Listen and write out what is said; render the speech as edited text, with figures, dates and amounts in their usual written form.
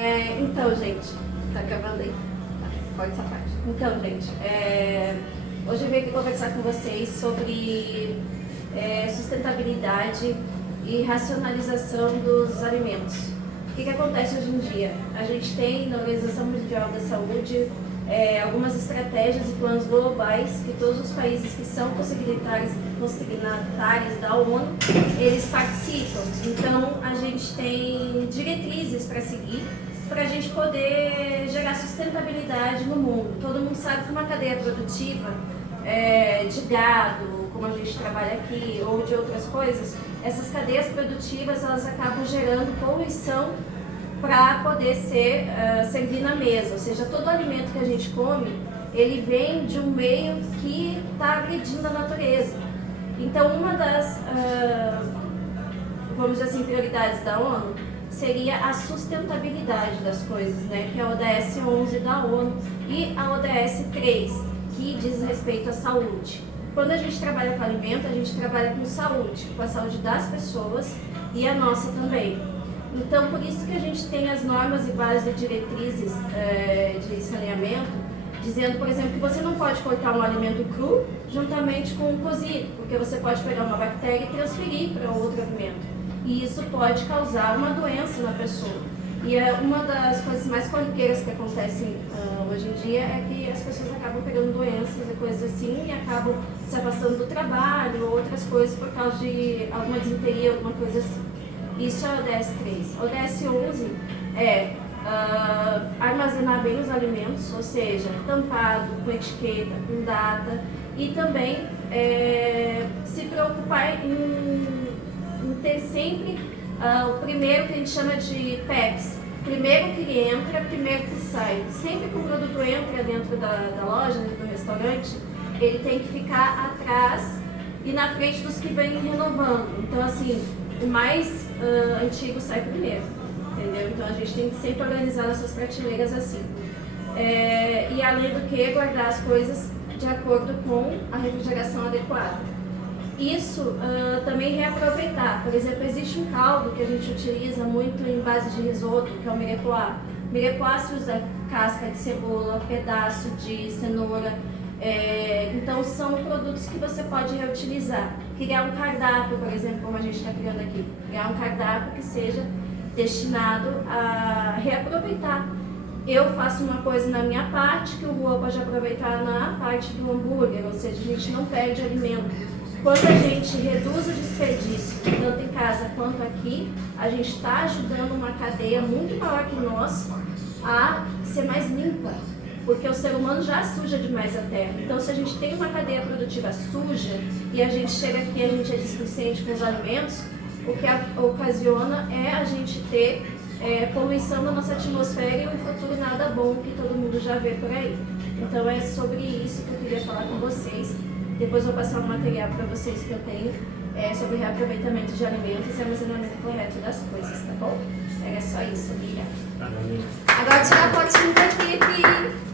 Então, gente, tá gravando aí? Tá, corta essa parte. Então, gente, hoje eu vim aqui conversar com vocês sobre sustentabilidade e racionalização dos alimentos. O que acontece hoje em dia? A gente tem na Organização Mundial da Saúde algumas estratégias e planos globais que todos os países que são consignatários da ONU, eles participam. Então, a gente tem diretrizes para seguir, para a gente poder gerar sustentabilidade no mundo. Todo mundo sabe que uma cadeia produtiva de gado, como a gente trabalha aqui, ou de outras coisas, essas cadeias produtivas elas acabam gerando poluição para poder servir na mesa. Ou seja, todo alimento que a gente come, ele vem de um meio que está agredindo a natureza. Então, uma das, vamos dizer assim, prioridades da ONU seria a sustentabilidade das coisas, né? Que é a ODS 11 da ONU e a ODS 3, que diz respeito à saúde. Quando a gente trabalha com alimento, a gente trabalha com a saúde das pessoas e a nossa também. Então, por isso que a gente tem as normas e bases e diretrizes de saneamento, dizendo, por exemplo, que você não pode cortar um alimento cru juntamente com um cozido, porque você pode pegar uma bactéria e transferir para outro alimento. E isso pode causar uma doença na pessoa. E uma das coisas mais corriqueiras que acontecem hoje em dia é que as pessoas acabam pegando doenças e coisas assim e acabam se afastando do trabalho ou outras coisas por causa de alguma desinteria, alguma coisa assim. Isso é a ODS 3. A ODS 11 é armazenar bem os alimentos, ou seja, tampado, com etiqueta, com data, e também se preocupar em ter sempre o primeiro que a gente chama de PEPs. Primeiro que entra, primeiro que sai. Sempre que o produto entra dentro da loja, dentro do restaurante, ele tem que ficar atrás e na frente dos que vêm renovando. Então, assim, o mais antigo sai primeiro, entendeu? Então a gente tem que sempre organizar nossas prateleiras assim. E além do que, guardar as coisas de acordo com a refrigeração adequada. Isso também reaproveitar. Por exemplo, existe um caldo que a gente utiliza muito em base de risoto, que é o mirepoix. Mirepoix se usa casca de cebola, pedaço de cenoura. Então são produtos que você pode reutilizar. Criar um cardápio, por exemplo, como a gente está criando aqui. Criar um cardápio que seja destinado a reaproveitar. Eu faço uma coisa na minha parte que o Rua pode aproveitar na parte do hambúrguer, ou seja, a gente não perde alimento. Quando a gente reduz o desperdício, tanto em casa quanto aqui, a gente está ajudando uma cadeia muito maior que nós a ser mais limpa. Porque o ser humano já suja demais a terra. Então, se a gente tem uma cadeia produtiva suja e a gente chega aqui e a gente é displicente com os alimentos, o que ocasiona é a gente ter poluição na nossa atmosfera e um futuro nada bom que todo mundo já vê por aí. Então, é sobre isso que eu queria falar com vocês. Depois eu vou passar um material para vocês que eu tenho sobre reaproveitamento de alimentos e armazenamento correto das coisas, tá bom? Era só isso, obrigada. Agora tira a fotinho daqui.